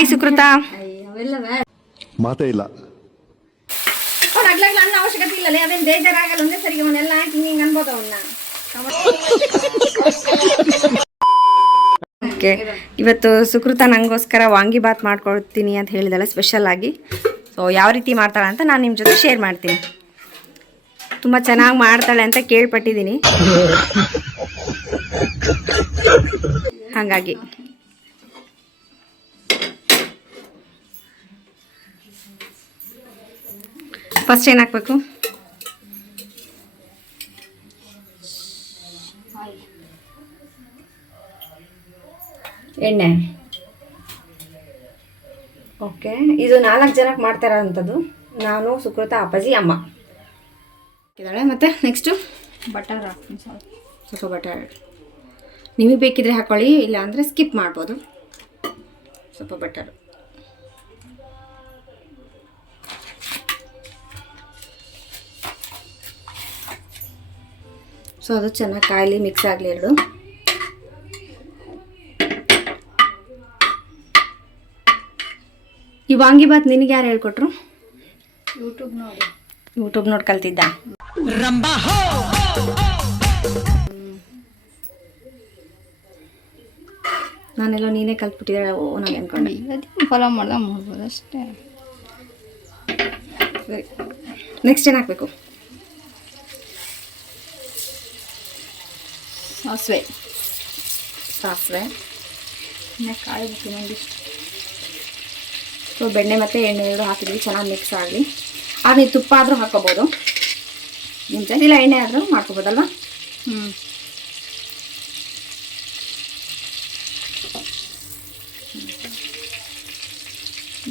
Hi Sukrutha. ಮಾತೇ ಇಲ್ಲ. ನನ್ನ ಅವಶ್ಯಕತೆ ಇಲ್ಲ, ಅವೇನು ಬೇಜಾರಾಗಲ್ಲ. ಒಂದೇ ಸರಿಗೆ ಅವನ್ನೆಲ್ಲ ಹಾಕಿ ಹಿಂಗೆ ಅನ್ಬೋದು ಅವನ್ನ. ಓಕೆ, ಇವತ್ತು ಸುಕೃತ ನನಗೋಸ್ಕರ ವಾಂಗಿಬಾತ್ ಮಾಡ್ಕೊಡ್ತೀನಿ ಅಂತ ಹೇಳಿದಲ್ಲ ಸ್ಪೆಷಲ್ ಆಗಿ. ಸೊ ಯಾವ ರೀತಿ ಮಾಡ್ತಾಳೆ ಅಂತ ನಾನು ನಿಮ್ಮ ಜೊತೆ ಶೇರ್ ಮಾಡ್ತೀನಿ. ತುಂಬ ಚೆನ್ನಾಗಿ ಮಾಡ್ತಾಳೆ ಅಂತ ಕೇಳ್ಪಟ್ಟಿದ್ದೀನಿ, ಹಾಗಾಗಿ ಫಸ್ಟ್ ಏನು ಹಾಕಬೇಕು? ಎಣ್ಣೆ. ಓಕೆ, ಇದು 4 ಜನಕ್ಕೆ ಮಾಡ್ತಾರ ಅಂಥದ್ದು. ನಾನು, ಸುಕೃತ, ಅಪ್ಪಾಜಿ, ಅಮ್ಮ ಇದ್ದಾಳೆ. ಮತ್ತು ನೆಕ್ಸ್ಟು ಬಟರ್ ಹಾಕ್ತೀನಿ, ಸ್ವಲ್ಪ ಬಟರ್. ನಿಮಗೆ ಬೇಕಿದ್ರೆ ಹಾಕೊಳ್ಳಿ, ಇಲ್ಲ ಅಂದರೆ ಸ್ಕಿಪ್ ಮಾಡ್ಬೋದು. ಸ್ವಲ್ಪ ಬಟರ್. ಸೊ ಅದು ಚೆನ್ನಾಗಿ ಕಾಯಲಿ, ಮಿಕ್ಸ್ ಆಗಲಿ ಎರಡು. ಈ ವಾಂಗಿಬಾತ್ ನಿನಗೆ ಯಾರು ಹೇಳ್ಕೊಟ್ರು? ಯೂಟ್ಯೂಬ್ ನೋಡಿ ಕಲ್ತಿದ್ದ. ನಾನೆಲ್ಲ ನೀನೇ ಕಲ್ತ್ಬಿಟ್ಟಿದ್ದಾಳೆ ನಾನು ಅನ್ಕೊಂಡೆ. ಫಾಲೋ ಮಾಡ್ದೆ, ಮಾಡ್ಬೋದು ಅಷ್ಟೇ. ಸರಿ, ನೆಕ್ಸ್ಟ್ ಏನು ಹಾಕಬೇಕು? ಸಾಸಿವೆ ಕಾಯಿ ಬಿಟ್ಟು ಒಂದಿಷ್ಟು. ಸೊ ಬೆಣ್ಣೆ ಮತ್ತು ಎಣ್ಣೆ ಎರಡು ಹಾಕಿದ್ವಿ, ಚೆನ್ನಾಗಿ ಮಿಕ್ಸ್ ಆಗಲಿ. ಆಗ ನೀವು ತುಪ್ಪ ಆದರೂ ಹಾಕೋಬೋದು, ನಿಂತ ಇಲ್ಲ ಎಣ್ಣೆ ಆದರೂ ಮಾಡ್ಕೋಬೋದಲ್ವ?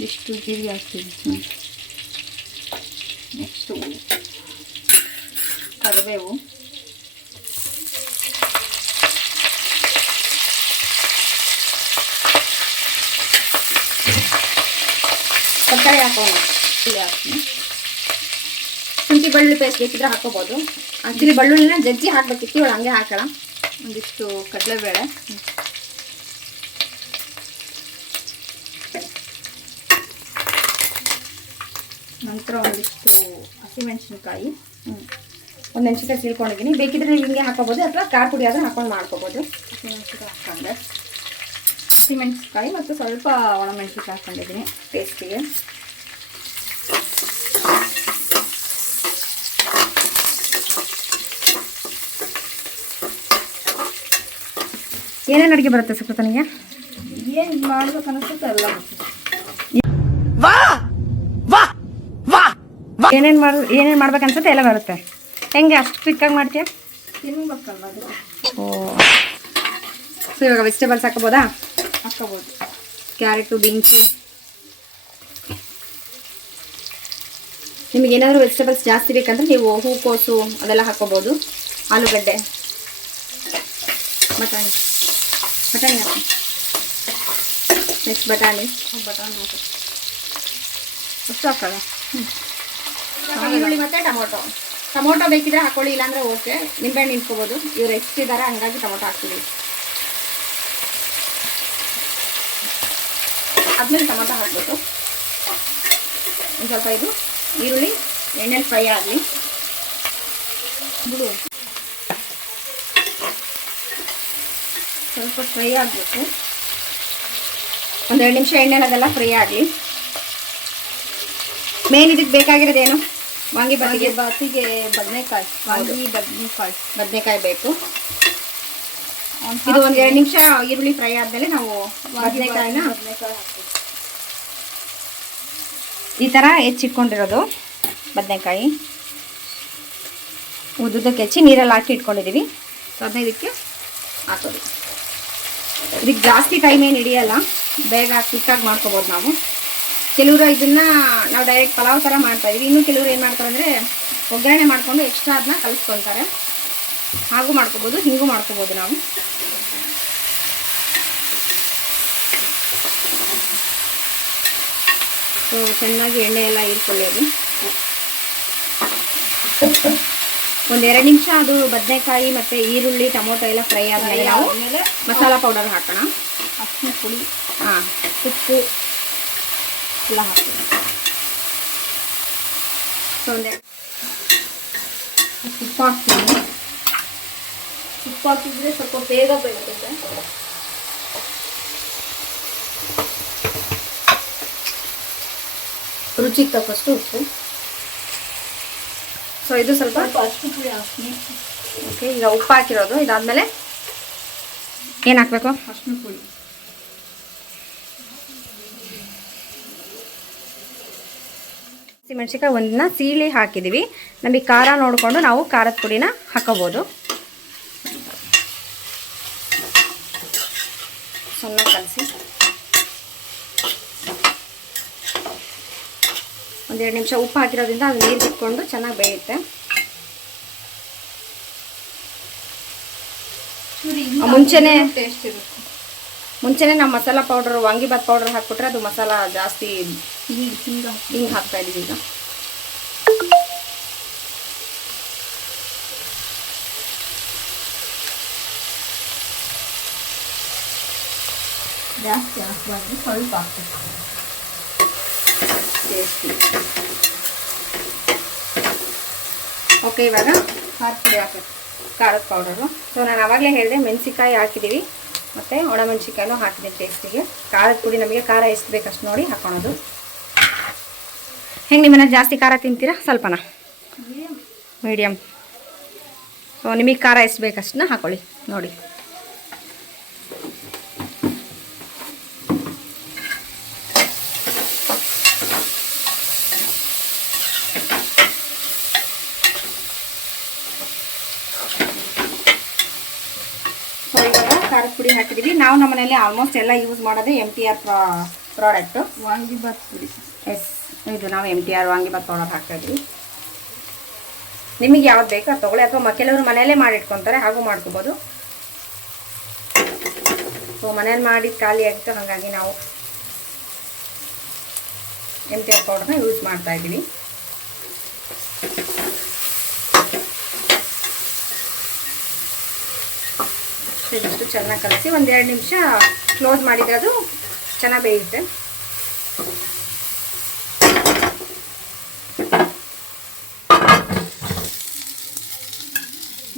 ಇಷ್ಟು ಜೀರಿಗೆ ಹಾಕ್ತೀವಿ. ನೆಕ್ಸ್ಟು ಕರಿಬೇವು, ತರಕಾರಿ ಹಾಕೋಣ. ಇಲ್ಲಿ ಹಾಕ್ತೀನಿ. ಶುಂಠಿ ಬೆಳ್ಳುಳ್ಳಿ ಪೇಸ್ಟ್ ಬೇಕಿದ್ರೆ ಹಾಕೋಬೋದು. ಆ್ಯಕ್ಚುಲಿ ಬೆಳ್ಳುಳ್ಳಿನ ಜಜ್ಜಿ ಹಾಕಬೇಕಿತ್ತು, ಇವಳು ಹಂಗೆ ಹಾಕೋಣ. ಒಂದಿಷ್ಟು ಕಡಲೆಬೇಳೆ, ನಂತರ ಒಂದಿಷ್ಟು ಹಸಿಮೆಣಸಿನ್ಕಾಯಿ. ಒಂದು ಮೆಣಸಿನ್ಕಾಯಿ ಸೀಳ್ಕೊಂಡಿದ್ದೀನಿ. ಬೇಕಿದ್ರೆ ನೀವು ಹಿಂಗೆ ಹಾಕೋಬೋದು, ಅಥವಾ ಖಾರ ಪುಡಿ ಆದರೂ ಹಾಕೊಂಡು ಮಾಡ್ಕೋಬೋದು. ಹಸಿಮೆಣಸಿನ್ಕಾಯಿ ಹಾಕ್ಕೊಂಡೆ, ಹಸಿಮೆಣಸಿನ್ಕಾಯಿ ಮತ್ತು ಸ್ವಲ್ಪ ಒಣಮೆಣಸಿನ್ಕಾಯಿ ಹಾಕ್ಕೊಂಡಿದ್ದೀನಿ ಟೇಸ್ಟಿಗೆ. ಏನೇನು ಅಡುಗೆ ಬರುತ್ತೆ ಸುಕೃತನಿಗೆ? ಏನು ಮಾಡ್ಬೇಕು ಅನಿಸುತ್ತೆ ಎಲ್ಲ. ಏನೇನು ಮಾಡ್ಬೇಕು ಅನ್ಸುತ್ತೆ ಎಲ್ಲ ಬರುತ್ತೆ. ಹೆಂಗೆ ಅಷ್ಟು ಕ್ವಿಕ್ಕಾಗಿ ಮಾಡ್ತೀಯ? ತಿನ್ಬೇಕಲ್ಲ ಅದು. ಓ, ಸೊ ಇವಾಗ ವೆಜಿಟೇಬಲ್ಸ್ ಹಾಕೋಬೋದಾ? ಹಾಕೋಬೋದು. Carrot, beans. ನಿಮಗೆ ಏನಾದರೂ ವೆಜಿಟೇಬಲ್ಸ್ ಜಾಸ್ತಿ ಬೇಕಂದ್ರೆ ನೀವು ಹೂಕೋಸು ಅದೆಲ್ಲ ಹಾಕೋಬೋದು. ಆಲೂಗಡ್ಡೆ, ಬಟಾಣಿ ಹಾಕಿ. ನೆಕ್ಸ್ಟ್ ಬಟಾಣಿ ಹಾಕಿ ಅಷ್ಟು ಹಾಕೋಣ. ಈರುಳ್ಳಿ ಮತ್ತು ಟೊಮೊಟೊ ಬೇಕಿದ್ರೆ ಹಾಕೊಳ್ಳಿ, ಇಲ್ಲಾಂದರೆ ಓಕೆ. ನಿಂಬೆಹಣ್ಣು ನಿಂತ್ಕೋಬೋದು. ಇವ್ರು ಎಷ್ಟಿದ್ದಾರೆ ಹಂಗಾಗಿ ಟೊಮೊಟೊ ಹಾಕ್ತೀವಿ. ಆದ್ಮೇಲೆ ಟೊಮೊಟೊ ಹಾಕ್ಬಿಟ್ಟು ಒಂದು ಸ್ವಲ್ಪ ಇದು ಈರುಳ್ಳಿ ಎಣ್ಣೆಲಿ ಫ್ರೈ ಆಗಲಿ ಬಿಡು. ಸ್ವಲ್ಪ ಫ್ರೈ ಆಗಬೇಕು, ಒಂದು 2 ನಿಮಿಷ ಎಣ್ಣೆಲಾಗೆಲ್ಲ ಫ್ರೈ ಆಗಲಿ. ಮೇನ್ ಇದಕ್ಕೆ ಬೇಕಾಗಿರೋದೇನು? ವಾಂಗಿಬಾತಿಗೆ ಬದನೆಕಾಯಿ ಬೇಕು. ಇದು ಒಂದು 2 ನಿಮಿಷ ಈರುಳ್ಳಿ ಫ್ರೈ ಆದಮೇಲೆ ನಾವು ಬದನೆಕಾಯಿನ ಈ ಥರ ಹೆಚ್ಚಿಟ್ಕೊಂಡಿರೋದು ಬದನೆಕಾಯಿ ಉದ್ದಕ್ಕೆ ಹೆಚ್ಚಿ ನೀರಲ್ಲಿ ಹಾಕಿ ಇಟ್ಕೊಂಡಿದ್ದೀವಿ. ಸೊ ಅದನ್ನ ಇದಕ್ಕೆ ಹಾಕೋದು. ಇದಕ್ಕೆ ಜಾಸ್ತಿ ಟೈಮ್ ಏನು ಹಿಡಿಯಲ್ಲ, ಬೇಗ ಕ್ವಿಕ್ಕಾಗಿ ಮಾಡ್ಕೋಬೋದು ನಾವು. ಕೆಲವರು ಇದನ್ನು ನಾವು ಡೈರೆಕ್ಟ್ ಪಲಾವ್ ಥರ ಮಾಡ್ತಾಯಿದ್ದೀವಿ. ಇನ್ನು ಕೆಲವರು ಏನು ಮಾಡ್ತಾರೆ ಅಂದರೆ ಒಗ್ಗರಣೆ ಮಾಡಿಕೊಂಡು ಎಕ್ಸ್ಟ್ರಾ ಅದನ್ನ ಕಲಿಸ್ಕೊತಾರೆ. ಹಾಗೂ ಮಾಡ್ಕೋಬೋದು, ಹಿಂಗೂ ಮಾಡ್ಕೋಬೋದು ನಾವು. ಸೊ ಚೆನ್ನಾಗಿ ಎಣ್ಣೆ ಎಲ್ಲ ಹೀರ್ಕೊಳ್ಳೋದು. ಒಂದು 2 ನಿಮಿಷ ಅದು ಬದನೆಕಾಯಿ ಮತ್ತು ಈರುಳ್ಳಿ ಟೊಮೊಟೊ ಎಲ್ಲ ಫ್ರೈ ಆದಮೇಲೆ ನಾವು ಮಸಾಲ ಪೌಡರ್ ಹಾಕೋಣ. ಅರಿಶಿನ ಪುಡಿ, ಉಪ್ಪು, ಎಲ್ಲ ಹಾಕ್ತೀನಿ. ಸೊ ಒಂದೇ ತುಪ್ಪ ಹಾಕ್ತೀನಿ. ತುಪ್ಪ ಹಾಕಿದ್ರೆ ಸ್ವಲ್ಪ ಬೇಗ ಬೇಯುತ್ತೆ. ರುಚಿಗೆ ತಕ್ಕಷ್ಟು ಉಪ್ಪು. ಸೊ ಇದು ಸ್ವಲ್ಪ ಅಷ್ಟು ಪುಡಿ ಹಾಕ್ತೀನಿ. ಓಕೆ, ಈಗ ಉಪ್ಪು ಹಾಕಿರೋದು. ಇದಾದ್ಮೇಲೆ ಏನು ಹಾಕಬೇಕು? ಅರ್ಶಿನ ಪುಡಿ. ಹಸಿಮೆಣ್ಸಿಕಾಯಿ ಒಂದನ್ನ ಸೀಳಿ ಹಾಕಿದ್ದೀವಿ. ನಮಗೆ ಖಾರ ನೋಡಿಕೊಂಡು ನಾವು ಖಾರದ ಪುಡಿನ ಹಾಕೋಬೋದು. ಸಣ್ಣ ಕಲಸಿ ಒಂದೆರಡು ನಿಮಿಷ ಉಪ್ಪು ಹಾಕಿರೋದ್ರಿಂದ ಅದು ನೀರು ಬಿಟ್ಕೊಂಡು ಚೆನ್ನಾಗಿ ಬೇಯುತ್ತೆ. ಮುಂಚೆನೇ ನಾವು ಮಸಾಲ ಪೌಡರ್, ವಾಂಗಿಬಾತ್ ಪೌಡರ್ ಹಾಕ್ಬಿಟ್ರೆ ಅದು ಮಸಾಲ ಜಾಸ್ತಿ ಹಿಂಗೆ ಹಾಕ್ತಾ ಇದೀವಿ. ಈಗ ಜಾಸ್ತಿ ಹಾಕ್ಬಾರ್ದು, ಸ್ವಲ್ಪ ಹಾಕ್ಬೇಕು. ಓಕೆ, ಇವಾಗ ಖಾರದ ಪುಡಿ ಹಾಕಬೇಕು, ಖಾರದ ಪೌಡರು. ಸೊ ನಾನು ಆವಾಗಲೇ ಹೇಳಿದೆ ಮೆಣಸಿಕಾಯಿ ಹಾಕಿದ್ದೀವಿ ಮತ್ತು ಒಣಮೆಣ್ಸಿಕಾಯಿನೂ ಹಾಕಿದ್ದೀನಿ ಟೇಸ್ಟಿಗೆ. ಖಾರದ ಪುಡಿ ನಮಗೆ ಖಾರ ಎಷ್ಟು ಬೇಕಷ್ಟು ನೋಡಿ ಹಾಕೊಳೋದು. ಹೆಂಗೆ ನಿಮ್ಮನ್ನ ಜಾಸ್ತಿ ಖಾರ ತಿಂತೀರಾ? ಸ್ವಲ್ಪನಾ? ಮೀಡಿಯಮ್. ಸೊ ನಿಮಗೆ ಖಾರ ಎಷ್ಟು ಬೇಕಷ್ಟನ್ನ ಹಾಕೊಳ್ಳಿ ನೋಡಿ. ಖಾರದ ಪುಡಿ ಹಾಕಿದ್ದೀವಿ. ನಾವು ನಮ್ಮ ಮನೆಯಲ್ಲಿ ಆಲ್ಮೋಸ್ಟ್ ಎಲ್ಲ ಯೂಸ್ ಮಾಡೋದೇ MTR ಪ್ರಾಡಕ್ಟು, ವಾಂಗಿಬಾತ್ ಪುಡಿ. ಎಸ್, ಇದು ನಾವು MTR ವಾಂಗಿಬಾತ್ ಪೌಡರ್ ಹಾಕ್ತಾಯಿದ್ವಿ. ನಿಮಗೆ ಯಾವ್ದು ಬೇಕೋ ಅದು ತೊಗೊಳ್ಳಿ, ಅಥವಾ ಕೆಲವರು ಮನೆಯಲ್ಲೇ ಮಾಡಿಟ್ಕೊತಾರೆ, ಹಾಗೂ ಮಾಡ್ಕೋಬೋದು. ಸೊ ಮನೇಲಿ ಮಾಡಿ ಖಾಲಿ ಆಗಿತ್ತು, ಹಾಗಾಗಿ ನಾವು MTR ಪೌಡರ್ನ ಯೂಸ್ ಮಾಡ್ತಾಯಿದ್ದೀವಿ. ಇದಿಷ್ಟು ಚೆನ್ನಾಗಿ ಕಲಸಿ ಒಂದೆರಡು ನಿಮಿಷ ಕ್ಲೋಸ್ ಮಾಡಿದರೆ ಅದು ಚೆನ್ನಾಗಿ ಬೇಯುತ್ತೆ.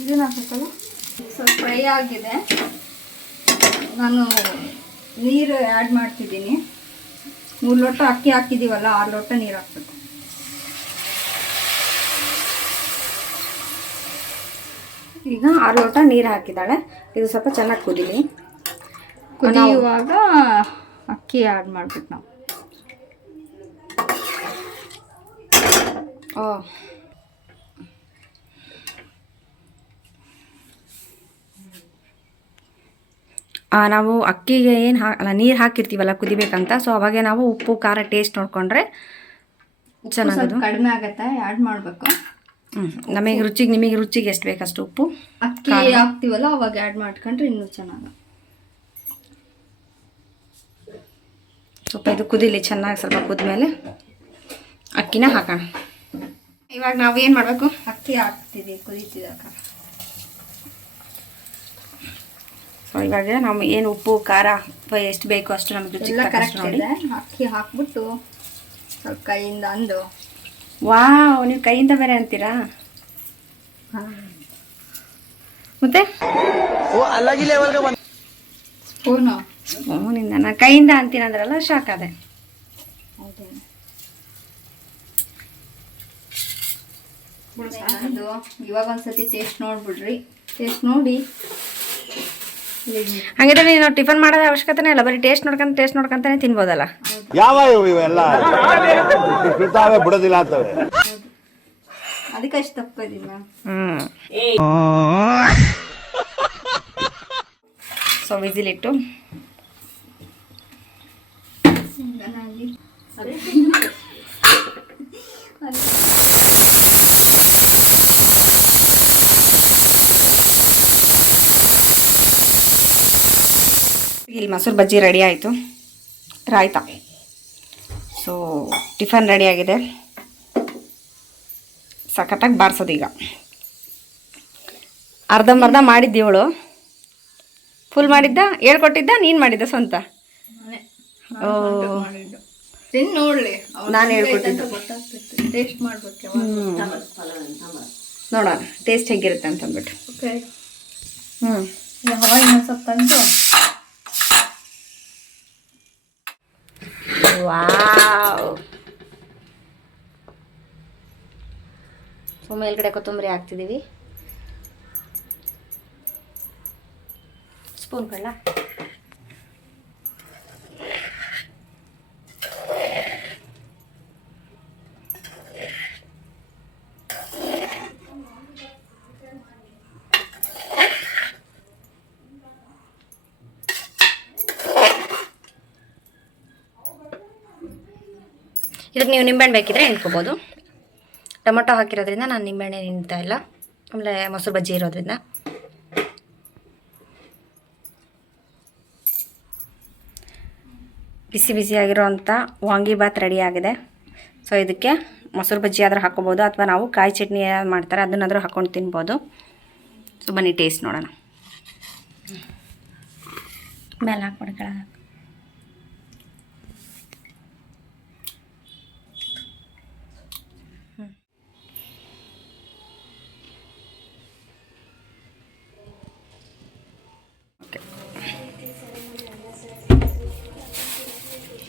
ಇದನ್ನ ಹಾಕಲ್ಲ, ಸ್ವಲ್ಪ ಫ್ರೈ ಆಗಿದೆ. ನಾನು ನೀರು ಆ್ಯಡ್ ಮಾಡ್ತಿದ್ದೀನಿ. 3 ಲೋಟ ಅಕ್ಕಿ ಹಾಕಿದ್ದೀವಲ್ಲ, 6 ಲೋಟ ನೀರು ಹಾಕ್ಬೇಕು. ಈಗ 6 ಲೋಟ ನೀರು ಹಾಕಿದ್ದಾಳೆ. ಇದು ಸ್ವಲ್ಪ ಚೆನ್ನಾಗಿ ಕುದೀಲಿ. ಕುದಿಯುವಾಗ ಅಕ್ಕಿ ಆ್ಯಡ್ ಮಾಡ್ಬೇಕು ನಾವು. ನಾವು ಅಕ್ಕಿಗೆ ಏನು ನೀರು ಹಾಕಿರ್ತೀವಲ್ಲ ಕುದಿಬೇಕಂತ, ಸೊ ಅವಾಗೆ ನಾವು ಉಪ್ಪು ಖಾರ ಟೇಸ್ಟ್ ನೋಡಿಕೊಂಡ್ರೆ ಚೆನ್ನಾಗದು. ಕಡಿಮೆ ಆಗುತ್ತೆ, ಆ್ಯಡ್ ಮಾಡಬೇಕು. ನಮಗೆ ರುಚಿಗೆ, ನಿಮಗೆ ರುಚಿಗೆ ಎಷ್ಟು ಬೇಕಷ್ಟು ಉಪ್ಪು ಅಕ್ಕಿ ಹಾಕ್ತೀವಲ್ಲ ಅವಾಗ ಆ್ಯಡ್ ಮಾಡ್ಕೊಂಡ್ರೆ ಇನ್ನೂ ಚೆನ್ನಾಗಿ. ಸ್ವಲ್ಪ ಇದು ಕುದೀಲಿ ಚೆನ್ನಾಗಿ. ಸ್ವಲ್ಪ ಕುದ್ಮೇಲೆ ಅಕ್ಕಿನ ಹಾಕೋಣ. ಇವಾಗ ನಾವು ಏನು ಮಾಡಬೇಕು? ಅಕ್ಕಿ ಹಾಕ್ತೀವಿ ಕುದೀತಿದಾಗ. ಸೊ ಇವಾಗ ನಾವು ಏನು ಉಪ್ಪು ಖಾರ ಎಷ್ಟು ಬೇಕು ಅಷ್ಟು ನಮಗೆ ರುಚಿಗೆ ಕರೆಕ್ಟ್ ಇದೆ. ಅಕ್ಕಿ ಹಾಕ್ಬಿಟ್ಟು ಸ್ವಲ್ಪ ಕೈಯಿಂದ ಅಂದು. ವಾವ್, ನೀವು ಕೈಯಿಂದ ಬೇರೆ ಅಂತೀರಾ? ಮತ್ತೆ ಸ್ಪೂನಿಂದ ನಾನು ಕೈಯಿಂದ ಅಂತೀನಿ ಅಂದ್ರಲ್ಲ, ಶಾಕ್ ಅದೇ. ಇವಾಗ ಒಂದ್ಸತಿ ಟೇಸ್ಟ್ ನೋಡ್ಬಿಡ್ರಿ. ಟೇಸ್ಟ್ ನೋಡಿ ಹಾಗಿದ್ರೆ ನೀನು ಟಿಫನ್ ಮಾಡೋದ ಅವಶ್ಯಕತೆನೇ ಇಲ್ಲ, ಬರೀ ಟೇಸ್ಟ್ ನೋಡ್ಕೊಂತಾನೆ ತಿನ್ಬೋದಲ್ಲ. ಯಾವ ಇವೆಲ್ಲ ಬಿಡೋದಿಲ್ಲ ಅಂತವೆ. ಅದಕ್ಕೆ ಅಷ್ಟು ತಪ್ಪದಿಲ್ಲ. ಸೊ ವಿಸಿಲಿಟ್ಟು ಇಲ್ಲಿ ಮೊಸರು ಬಜ್ಜಿ ರೆಡಿ ಆಯಿತು, ರಾಯ್ತ. ಸೊ ಟಿಫನ್ ರೆಡಿಯಾಗಿದೆ. ಸಖತ್ತಾಗಿ ಬಾರಿಸೋದು. ಈಗ ಅರ್ಧಂಬರ್ಧ ಮಾಡಿದ್ದ ಇವಳು, ಫುಲ್ ಮಾಡಿದ್ದ ಹೇಳ್ಕೊಟ್ಟಿದ್ದ, ನೀನು ಮಾಡಿದ್ದ ಸ್ವಂತ? ಓ ತಿಂದು ನೋಡ್ಲಿ ನಾನ್ ಹೇಳ್ಕೊಟ್ಟಿದ್ದು. ಗೊತ್ತಾಗ್ತೈತೆ ಟೇಸ್ಟ್ ಮಾಡ್ಬೇಕು ಯಾವಾಗ. ನೋಡೋಣ ಟೇಸ್ಟ್ ಹೇಗಿರುತ್ತೆ ಅಂತ ಅಂದ್ಬಿಟ್ಟು. ಓಕೆ ಹ್ಞೂ ಹವಾ ಇನ್ನೊಂದು ಸ್ವಲ್ಪ ತಂದು ವಾವ್. ಸೊ ಮೇಲ್ಗಡೆ ಕೊತ್ತಂಬರಿ ಹಾಕ್ತಿದ್ದೀವಿ. ಸ್ಪೂನ್ ಕಳ್ಳ. ಇದಕ್ಕೆ ನೀವು ನಿಂಬೆಹಣ್ಣು ಬೇಕಿದ್ರೆ ಹಿಂಡ್ಕೋಬೋದು. ಟೊಮೊಟೊ ಹಾಕಿರೋದ್ರಿಂದ ನಾನು ನಿಂಬೆಹಣ್ಣೆ ಹಿಂಡ್ತಾ ಇಲ್ಲ, ಆಮೇಲೆ ಮೊಸರು ಬಜ್ಜಿ ಇರೋದ್ರಿಂದ. ಬಿಸಿ ಬಿಸಿಯಾಗಿರೋವಂಥ ವಾಂಗಿಬಾತ್ ರೆಡಿ ಆಗಿದೆ. ಸೊ ಇದಕ್ಕೆ ಮೊಸರು ಬಜ್ಜಿ ಆದರೂ ಹಾಕ್ಕೋಬೋದು, ಅಥವಾ ನಾವು ಕಾಯಿ ಚಟ್ನಿ ಮಾಡ್ತಾರೆ ಅದನ್ನಾದರೂ ಹಾಕ್ಕೊಂಡು ತಿನ್ಬೋದು. ಸೊ ಬನ್ನಿ ಟೇಸ್ಟ್ ನೋಡೋಣ. ಮೇಲೆ ಹಾಕ್ಬಿಡಿ ಕೆಳಗೆ.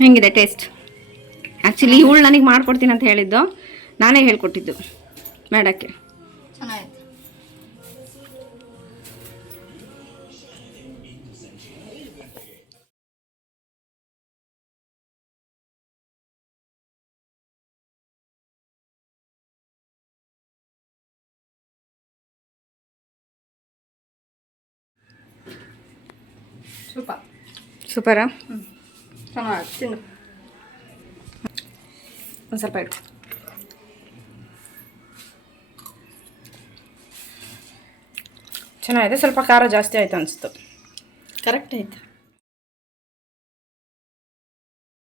ಹೆಂಗಿದೆ ಟೇಸ್ಟ್? ಆ್ಯಕ್ಚುಲಿ ಇವಳು ನನಗೆ ಮಾಡ್ಕೊಡ್ತೀನಿ ಅಂತ ಹೇಳಿದ್ದು, ನಾನೇ ಹೇಳ್ಕೊಟ್ಟಿದ್ದು ಮಾಡೋಕ್ಕೆ. ಚೆನ್ನಾಗಿದೆ. ಸೂಪರಾ? ಚೆನ್ನಾಗಿ ತಿನ್ನು. ಒಂದು ಸ್ವಲ್ಪ ಇಡು. ಚೆನ್ನಾಗಿದೆ, ಸ್ವಲ್ಪ ಖಾರ ಜಾಸ್ತಿ ಆಯಿತು ಅನಿಸ್ತು. ಕರೆಕ್ಟ್ ಐತೆ.